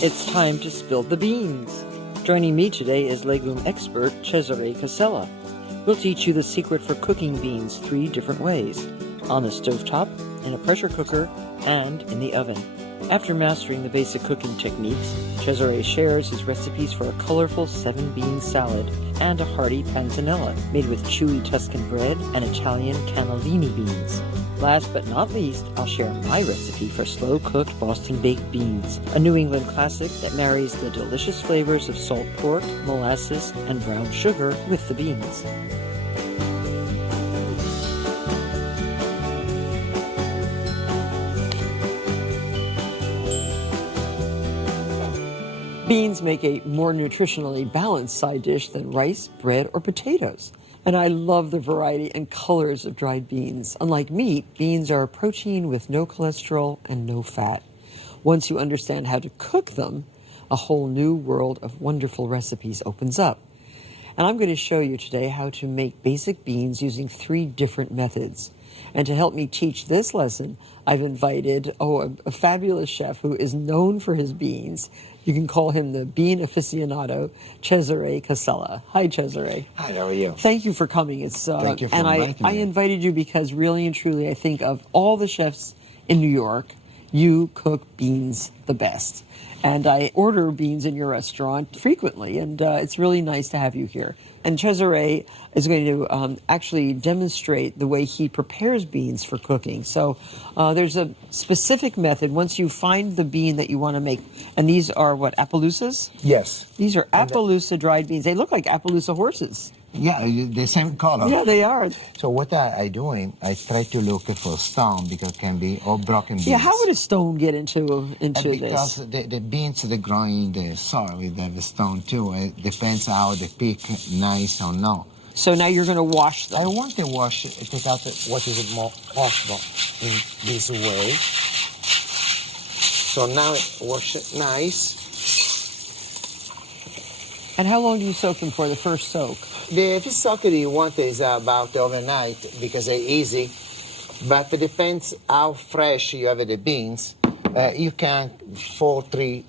It's time to spill the beans. Joining me today is legume expert Cesare Casella. We'll teach you the secret for cooking beans 3 different ways: on the stovetop, in a pressure cooker, and in the oven. After mastering the basic cooking techniques, Cesare shares his recipes for a colorful 7-bean salad and a hearty panzanella made with chewy Tuscan bread and Italian cannellini beans. Last but not least, I'll share my recipe for slow-cooked Boston baked beans, a New England classic that marries the delicious flavors of salt pork, molasses, and brown sugar with the beans. Beans make a more nutritionally balanced side dish than rice, bread, or potatoes. And I love the variety and colors of dried beans. Unlike meat, beans are a protein with no cholesterol and no fat. Once you understand how to cook them, a whole new world of wonderful recipes opens up. And I'm going to show you today how to make basic beans using 3 different methods. And to help me teach this lesson, I've invited a fabulous chef who is known for his beans. You can call him the bean aficionado, Cesare Casella. Hi, Cesare. Hi, how are you? Thank you for coming. Thank you for inviting me. I invited you because really and truly, I think of all the chefs in New York, you cook beans the best. And I order beans in your restaurant frequently, and it's really nice to have you here. And Cesare is going to actually demonstrate the way he prepares beans for cooking. So there's a specific method once you find the bean that you want to make. And these are what, Appaloosas? Yes. These are Appaloosa dried beans. They look like Appaloosa horses. Yeah, the same color. Yeah, they are. So what I doing, I try to look for stone because it can be all broken beans. Yeah, how would a stone get into because this? Because the beans they grow in the soil, they have a stone too. It depends how they pick nice or no. So now you're going to wash them. I want to wash it, take out what is more possible in this way. So now wash it nice. And how long do you soak them for, the first soak? The first soak that you want is about overnight because they're easy, but it depends how fresh you have the beans. You can 4-3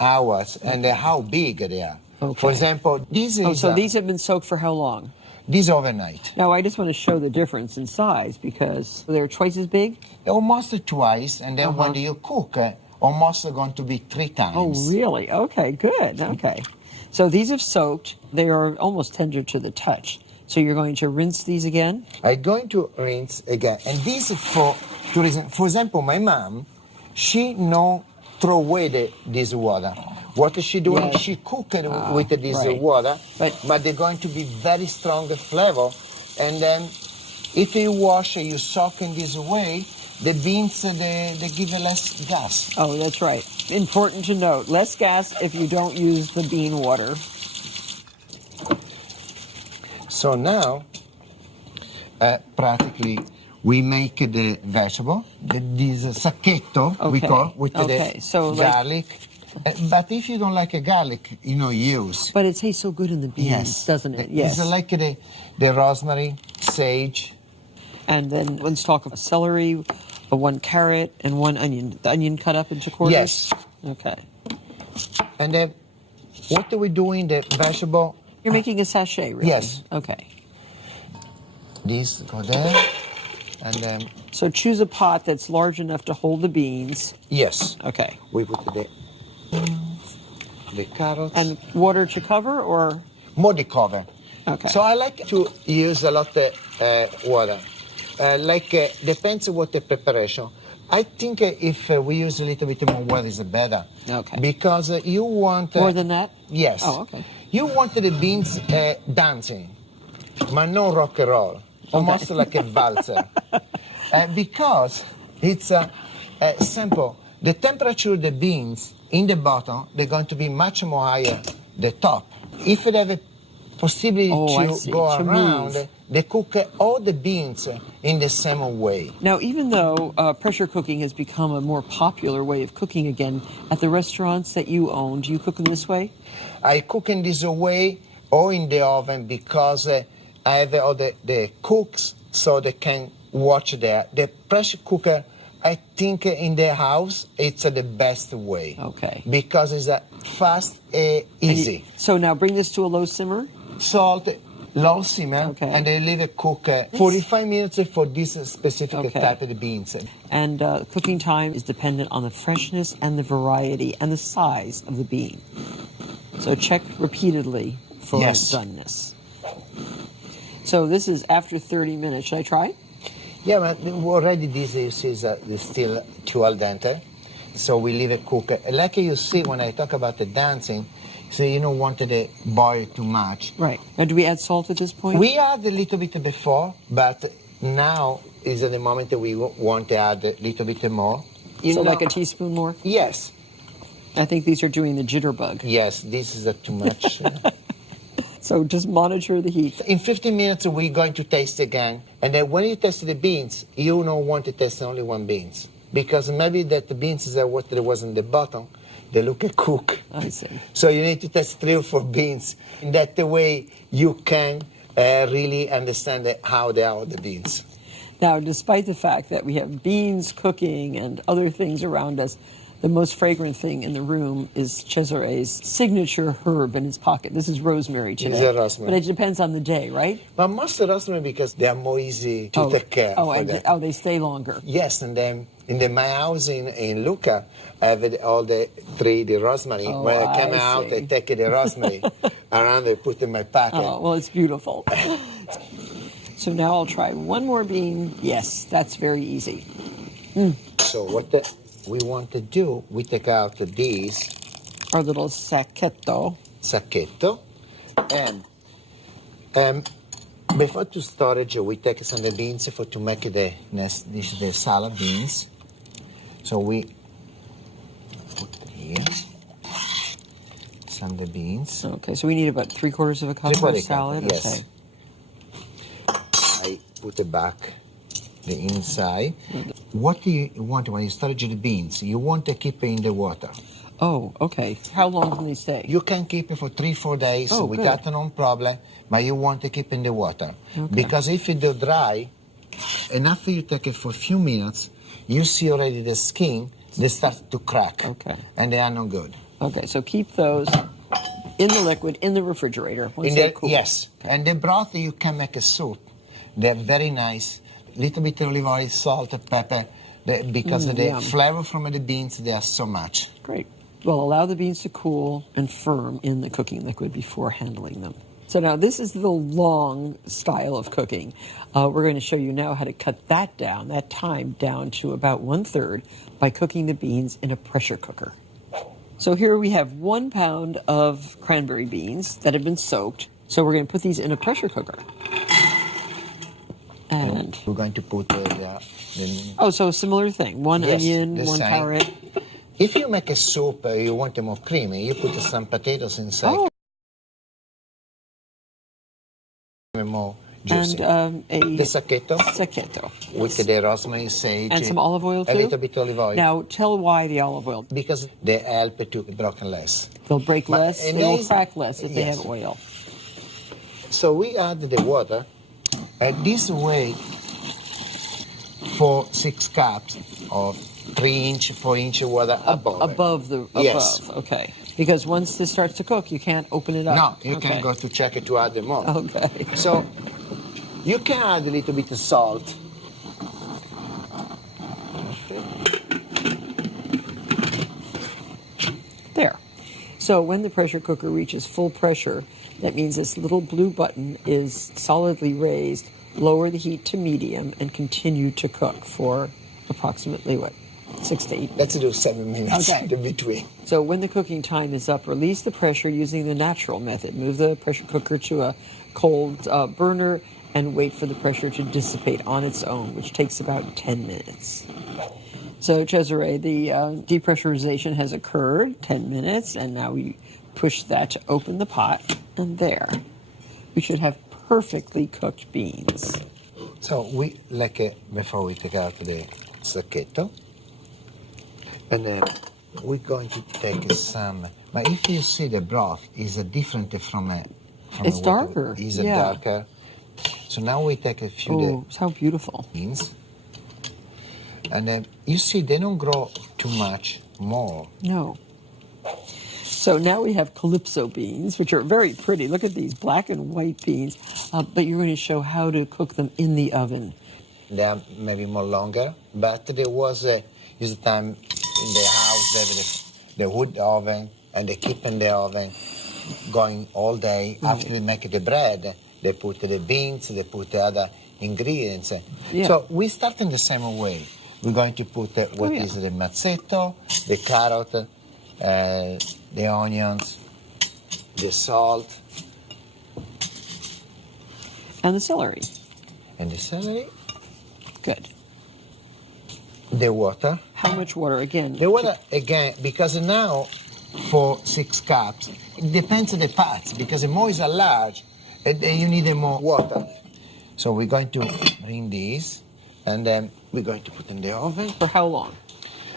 hours, and how big they are. Okay. For example, this is... so these have been soaked for how long? This overnight. Now, I just want to show the difference in size because they're twice as big? Almost twice, and then when you cook, almost going to be 3 times. Oh, really? Okay, good. Okay. So these have soaked. They are almost tender to the touch. So you're going to rinse these again? I'm going to rinse again. And this is for two reasons. For example, my mom, she no throw away this water. What is she doing? Yes. She cooked it with this water, but they're going to be very strong flavor. And then if you wash and you soak in this way, the beans, they give you less gas. Oh, that's right. Important to note, less gas if you don't use the bean water. So now, practically, we make the vegetable, this sacchetto, we call, with the garlic. But if you don't like a garlic, use. But it tastes so good in the beans, doesn't it? Yes. It's like the rosemary, sage. And then let's talk of celery, 1 carrot, and 1 onion. The onion cut up into quarters? Yes. Okay. And then what do we do in the vegetable? You're making a sachet, really? Yes. Okay. This go there, and then... So choose a pot that's large enough to hold the beans. Yes. Okay. We put the carrots. And water to cover, or? More the cover. Okay. So I like to use a lot of water. Depends on what the preparation. I think if we use a little bit more water, is better. Okay. Because you want... More than that? Yes. Oh, okay. You want the beans dancing, but no rock and roll. Almost like a valzer. Because it's simple. The temperature of the beans in the bottom, they're going to be much more higher the top. If they have a possibility to go around, they cook all the beans in the same way. Now, even though pressure cooking has become a more popular way of cooking again, at the restaurants that you own, do you cook in this way? I cook in this way or in the oven because I have all the cooks so they can watch there. The pressure cooker I think in the house it's the best way. Okay. Because it's fast and easy. So now bring this to a low simmer. Salt, low simmer, Okay. and then leave it cook 45 minutes for this specific Okay. type of the beans. And cooking time is dependent on the freshness and the variety and the size of the bean. So check repeatedly for Yes. doneness. So this is after 30 minutes. Should I try? Yeah, but already this is still too al dente, so we leave it cook. Like you see when I talk about the dancing, so you don't want it boil too much. Right. And do we add salt at this point? We add a little bit before, but now is the moment that we want to add a little bit more. So like a teaspoon more? Yes, I think these are doing the jitterbug. yes, this is too much. So just monitor the heat. In 15 minutes, we're going to taste again. And then when you taste the beans, you don't want to taste only one beans. Because maybe that the beans is what there was in the bottom, they look a cook. I see. So you need to taste 3 or 4 beans. In that way, you can really understand how they are, the beans. Now, despite the fact that we have beans cooking and other things around us, the most fragrant thing in the room is Cesare's signature herb in his pocket. This is rosemary today. It's a rosemary. But it depends on the day, right? But most of rosemary because they are more easy to take care of. They stay longer. Yes, and then in my house in Lucca, I have all the rosemary. Oh, when I come I out, see. I take the rosemary around and put in my pocket. Oh, well, it's beautiful. So now I'll try one more bean. Yes, that's very easy. So what we want to do, we take out these Our little sacchetto. sacchetto, and before to storage, we take some of the beans for to make the salad beans. So we put here some of the beans. Okay, so we need about 3/4 cup Three-quarter of cup, salad. yes. Okay. I put it back the inside. What do you want when you storage the beans? You want to keep it in the water. Oh, okay. How long can they stay? You can keep it for 3-4 days Oh, without good. no problem, but you want to keep in the water. Okay. Because if you do dry, and after you take it for a few minutes, you see already the skin, they start to crack. Okay. And they are no good. Okay, so keep those in the liquid in the refrigerator once In they the, cool. yes. And the broth, you can make a soup. They're very nice. Little bit of olive oil, salt, pepper, because the yum. flavor from the beans, they are so much. Great. Well, allow the beans to cool and firm in the cooking liquid before handling them. So now this is the long style of cooking. We're going to show you now how to cut that time down to about 1/3 by cooking the beans in a pressure cooker. So here we have 1 pound of cranberry beans that have been soaked. So we're going to put these in a pressure cooker. And We're going to put so similar thing. One Yes, onion, the 1 same. carrot. If you make a soup, you want it more creamy, you put some potatoes inside. Oh. More juicy. And the sacchetto sacchetto. with the rosemary, sage, And some olive oil too? a little bit olive oil. Now tell why the olive oil. Because they help to broken less. They'll break But less, they and will they- crack less if they yes. have oil. So we add the water, and this way, for 6 cups of 3-inch, 4-inch water Above the above. Yes. Okay. Because once this starts to cook, you can't open it up. No, you Okay. can go to check it to add more. Okay. So you can add a little bit of salt. There. So when the pressure cooker reaches full pressure, that means this little blue button is solidly raised. Lower the heat to medium and continue to cook for approximately 6 to 8 minutes. Let's do 7 minutes Okay. in between. So when the cooking time is up, release the pressure using the natural method. Move the pressure cooker to a cold burner and wait for the pressure to dissipate on its own, which takes about 10 minutes. So Cesare, the depressurization has occurred, 10 minutes, and now we push that to open the pot, and there. We should have perfectly cooked beans. So we before we take out the sacchetto, and then we're going to take some. But if you see the broth is different from It's what darker, Is yeah. darker. So now we take a few Oh, how beautiful. beans, And you see, they don't grow too much more. No. So now we have calypso beans, which are very pretty. Look at these black and white beans. But you're going to show how to cook them in the oven. They are maybe more longer, but there was a time in the house they have the wood oven, and they keep in the oven going all day. After they make the bread, they put the beans, they put the other ingredients. Yeah. So we start in the same way. We're going to put what is the mazzetto, the carrot, the onions, the salt. And the celery. And the celery. Good. The water. How much water again? The water again, because now for 6 cups, it depends on the pots, because the more is large, and then you need more water. So we're going to bring this, and then we're going to put in the oven. For how long?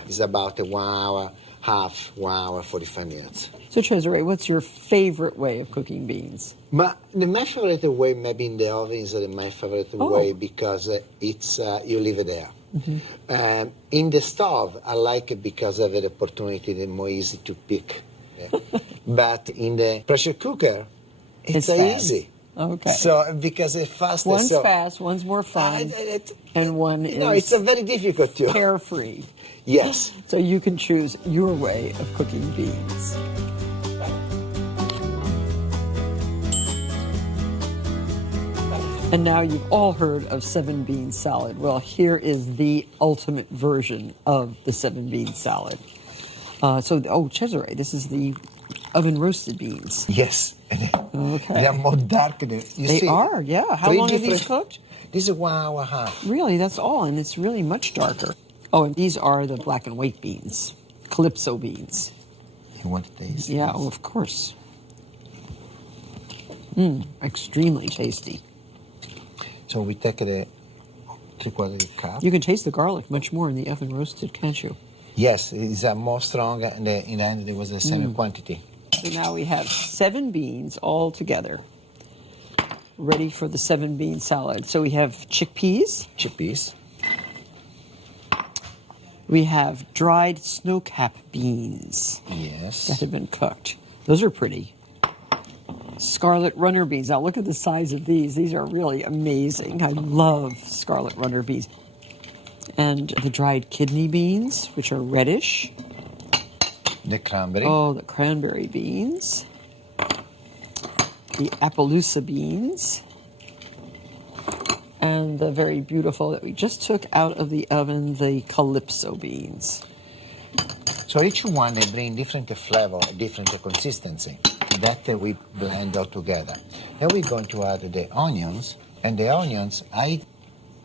It's about 1 hour, half, 1 hour, 45 minutes. So Cesare, what's your favorite way of cooking beans? My favorite way, maybe in the oven, is my favorite way because it's you leave it there. Mm-hmm. In the stove, I like it because I have the opportunity, the more easy to pick. But in the pressure cooker, it's easy. Okay. So because it's faster. One's fast, one's more fun, and one is it's a very difficult too. Carefree. Yes. So you can choose your way of cooking beans. And now you've all heard of 7-bean salad. Well, here is the ultimate version of the 7-bean salad. Cesare, this is the oven-roasted beans. Yes. Okay. They are more dark. They are, yeah. How long are these cooked? This is 1 hour and a half. Really, that's all, and it's really much darker. Oh, and these are the black and white beans, calypso beans. You want to taste? Yeah, oh, of course. Extremely tasty. So we take the 3/4 cup. You can taste the garlic much more in the oven roasted, can't you? Yes, it's more strong, and in the end it was the same quantity. So now we have 7 beans all together, ready for the 7-bean salad. So we have chickpeas. Chickpeas. We have dried snow-cap beans. Yes. That have been cooked. Those are pretty. Scarlet runner beans. Now look at the size of these. These are really amazing. I love scarlet runner beans. And the dried kidney beans, which are reddish. The cranberry. Oh, the cranberry beans. The Appaloosa beans. And the very beautiful that we just took out of the oven, the calypso beans. So each one, they bring different flavor, different consistency. That we blend all together. Then we're going to add the onions. And the onions, I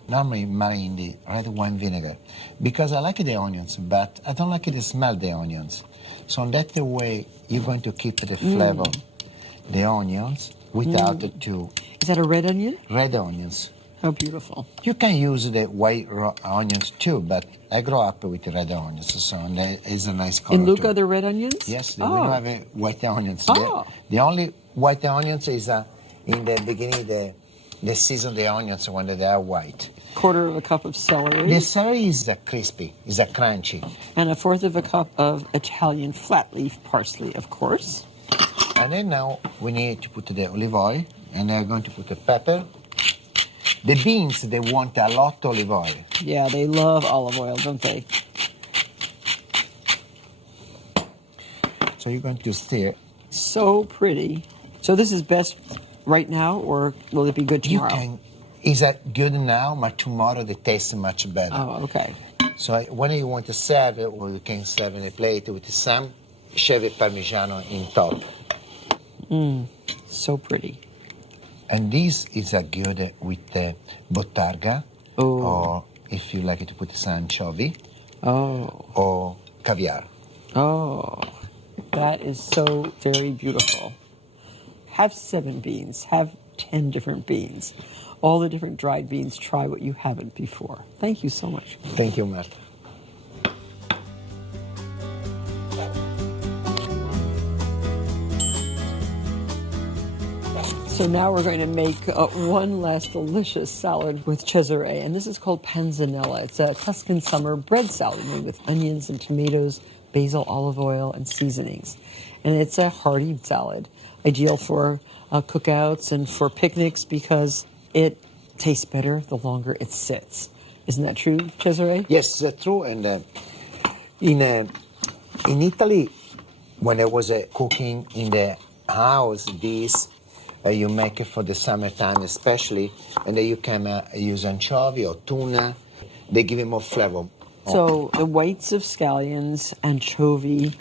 normally marine the red wine vinegar because I like the onions, but I don't like the smell of the onions. So in that way, you're going to keep the flavor, the onions, without the two. Is that a red onion? Red onions. How beautiful. You can use the white onions too, but I grew up with red onions, so that is a nice color. In Lucca, too. the red onions? Yes, we don't have white onions. Oh. The only white onions is in the beginning, the season of the onions when they are white. 1/4 cup of celery. The celery is crispy, is crunchy. And 1/4 cup of Italian flat leaf parsley, of course. And then now we need to put the olive oil, and I'm going to put the pepper. The beans, they want a lot of olive oil. Yeah, they love olive oil, don't they? So you're going to stir. So pretty. So this is best right now, or will it be good tomorrow? You can. Is that good now, but tomorrow they taste much better. Oh, okay. So when you want to serve it, or you can serve in a plate with some shaved Parmigiano in top. So pretty. And this is a good with bottarga, or if you like it to put some anchovy, or caviar. Oh, that is so very beautiful. Have 7 beans. Have 10 different beans. All the different dried beans. Try what you haven't before. Thank you so much. Thank you, Marta. So now we're going to make one last delicious salad with Cesare, and this is called panzanella. It's a Tuscan summer bread salad made with onions and tomatoes, basil, olive oil, and seasonings. And it's a hearty salad, ideal for cookouts and for picnics because it tastes better the longer it sits. Isn't that true, Cesare? Yes, that's true. And in Italy, when I was cooking in the house, this you make it for the summertime especially, and then you can use anchovy or tuna. They give it more flavor. So the whites of scallions, anchovy,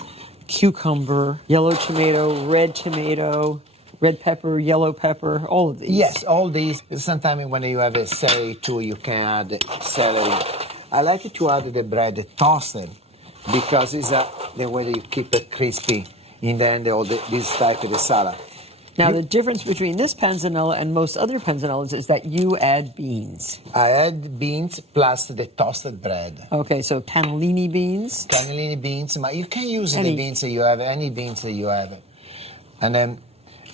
cucumber, yellow tomato, red pepper, yellow pepper, all of these. Yes, all these. Sometimes when you have a celery too, you can add celery. I like to add the bread toasted because it's the way that you keep it crispy in the end of this type of the salad. Now, the difference between this panzanella and most other panzanellas is that you add beans. I add beans plus the toasted bread. Okay, so cannellini beans. Cannellini beans, but you can use any beans that you have, any beans that you have. And then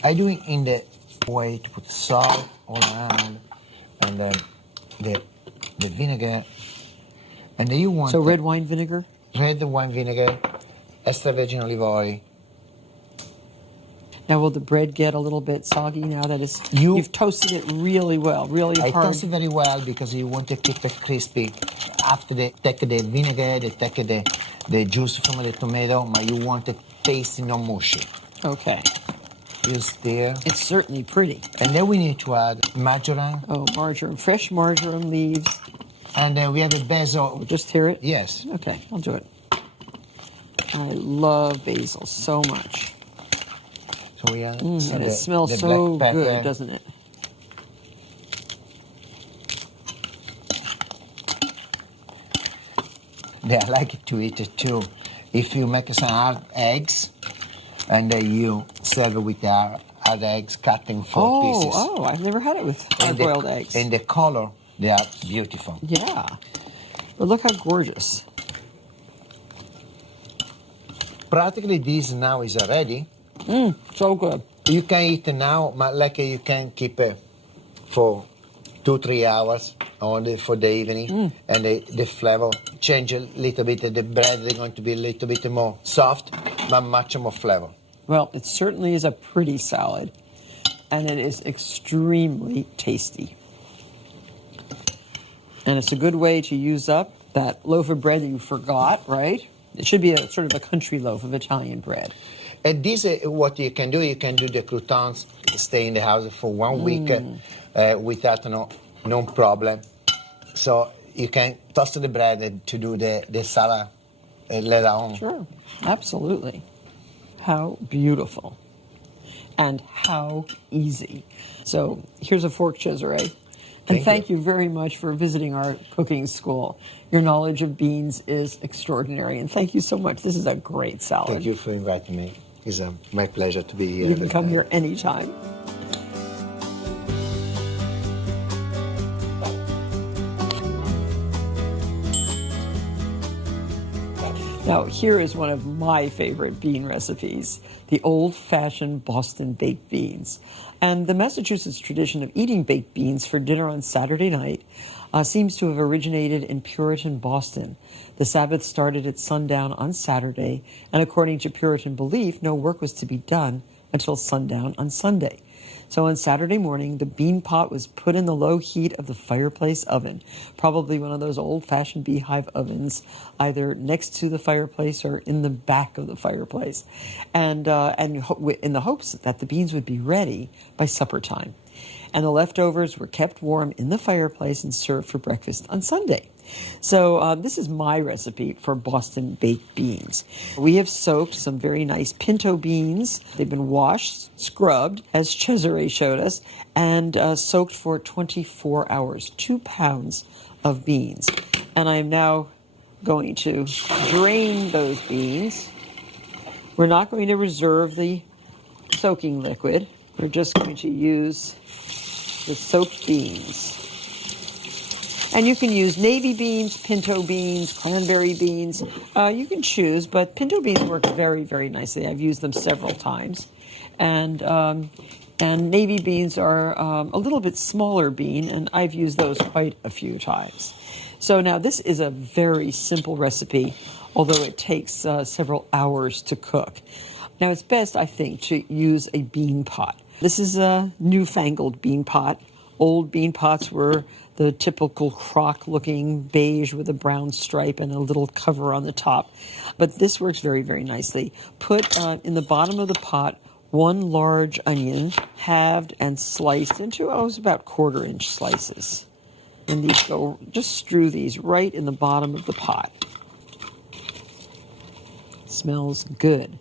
I do it in the way to put salt all around, and then the vinegar. And then you want... So red wine vinegar? Red wine vinegar, extra virgin olive oil. Now, will the bread get a little bit soggy now that you've toasted it really well, really hard? I toast it very well because you want to keep it crispy. After they take the vinegar, they take the juice from the tomato, but you want it tasty, not mushy. Okay. You stir. It's certainly pretty. And then we need to add marjoram. Oh, marjoram, fresh marjoram leaves. And then we have a basil. We'll just tear it? Yes. Okay, I'll do it. I love basil so much. So we add and it smells so good, doesn't it? They like to eat it too. If you make some hard eggs, and then you serve it with the hard eggs cut in four pieces. Oh, I've never had it with hard-boiled eggs. And the color, they are beautiful. Yeah. But look how gorgeous. Practically this now is ready. So good. You can eat it now, but like you can keep it for 2-3 hours only for the evening, and the flavor change a little bit. The bread is going to be a little bit more soft, but much more flavor. Well, it certainly is a pretty salad, and it is extremely tasty. And it's a good way to use up that loaf of bread that you forgot, right? It should be a sort of a country loaf of Italian bread. And this is what you can do. You can do the croutons, stay in the house for 1 week without no problem. So you can toast the bread to do the salad later on. Sure, absolutely. How beautiful. And how easy. So here's a fork, Cesare. And thank you very much for visiting our cooking school. Your knowledge of beans is extraordinary, and thank you so much. This is a great salad. Thank you for inviting me. It's my pleasure to be here. You can come here anytime. Now, here is one of my favorite bean recipes, the old-fashioned Boston baked beans. And the Massachusetts tradition of eating baked beans for dinner on Saturday night seems to have originated in Puritan Boston. The Sabbath started at sundown on Saturday, and according to Puritan belief, no work was to be done until sundown on Sunday. So on Saturday morning, the bean pot was put in the low heat of the fireplace oven, probably one of those old-fashioned beehive ovens, either next to the fireplace or in the back of the fireplace, and in the hopes that the beans would be ready by supper time. And the leftovers were kept warm in the fireplace and served for breakfast on Sunday. So this is my recipe for Boston baked beans. We have soaked some very nice pinto beans. They've been washed, scrubbed, as Cesare showed us, and soaked for 24 hours, 2 pounds of beans. And I'm now going to drain those beans. We're not going to reserve the soaking liquid. We're just going to use the soaked beans. And you can use navy beans, pinto beans, cranberry beans. You can choose, but pinto beans work very, very nicely. I've used them several times. And navy beans are a little bit smaller bean, and I've used those quite a few times. So now this is a very simple recipe, although it takes several hours to cook. Now it's best, I think, to use a bean pot. This is a newfangled bean pot. Old bean pots were the typical crock-looking beige with a brown stripe and a little cover on the top. But this works very, very nicely. Put in the bottom of the pot 1 large onion, halved and sliced into, about 1/4-inch slices. And these go, just strew these right in the bottom of the pot. Smells good.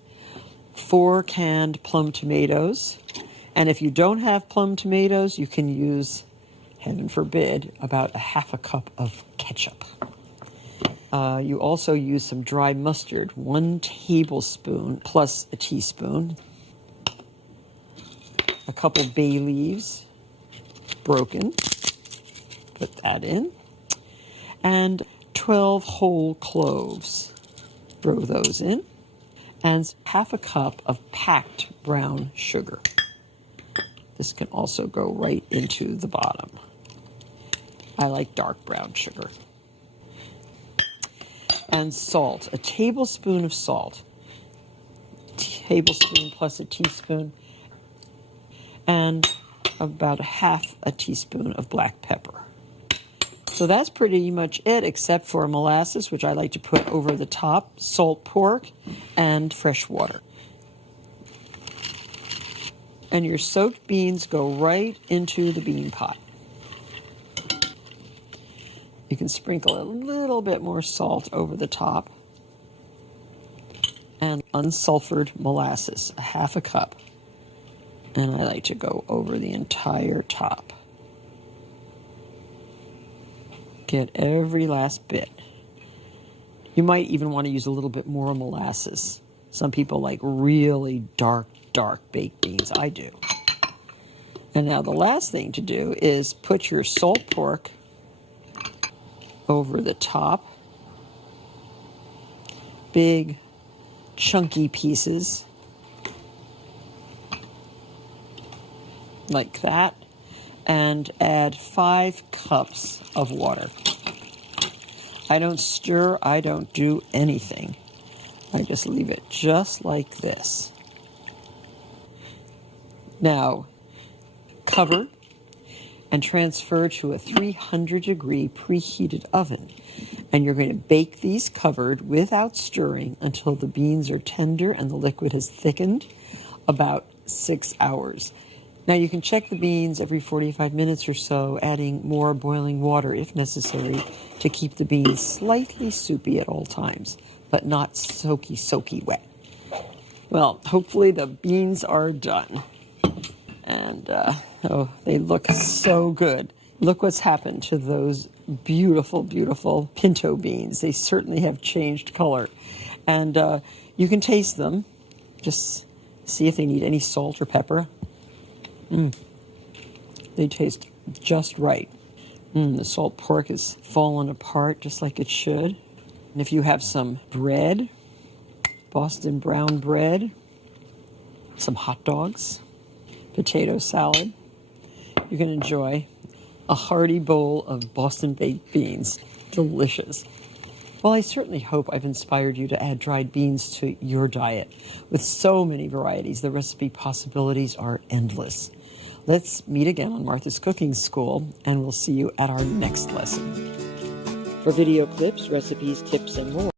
4 canned plum tomatoes. And if you don't have plum tomatoes, you can use, heaven forbid, about 1/2 cup of ketchup. You also use some dry mustard, 1 tablespoon plus a teaspoon. A couple bay leaves, broken. Put that in. And 12 whole cloves. Throw those in. And 1/2 cup of packed brown sugar. This can also go right into the bottom. I like dark brown sugar. And salt, a tablespoon of salt. Tablespoon plus a teaspoon. And about 1/2 a teaspoon of black pepper. So that's pretty much it, except for molasses, which I like to put over the top, salt pork, and fresh water. And your soaked beans go right into the bean pot. You can sprinkle a little bit more salt over the top. And unsulfured molasses, 1/2 cup. And I like to go over the entire top. Get every last bit. You might even want to use a little bit more molasses. Some people like really dark baked beans. I do. And now the last thing to do is put your salt pork over the top. Big, chunky pieces. Like that. And add 5 cups of water. I don't stir, I don't do anything. I just leave it just like this. Now, cover and transfer to a 300-degree preheated oven. And you're going to bake these covered without stirring until the beans are tender and the liquid has thickened, about 6 hours. Now you can check the beans every 45 minutes or so, adding more boiling water if necessary to keep the beans slightly soupy at all times, but not soaky wet. Well, hopefully the beans are done. And, they look so good. Look what's happened to those beautiful, beautiful pinto beans. They certainly have changed color. And you can taste them. Just see if they need any salt or pepper. They taste just right. The salt pork is fallen apart just like it should. And if you have some bread, Boston brown bread, some hot dogs, potato salad, you can enjoy a hearty bowl of Boston baked beans. Delicious. Well, I certainly hope I've inspired you to add dried beans to your diet. With so many varieties, the recipe possibilities are endless. Let's meet again on Martha's Cooking School, and we'll see you at our next lesson. For video clips, recipes, tips, and more,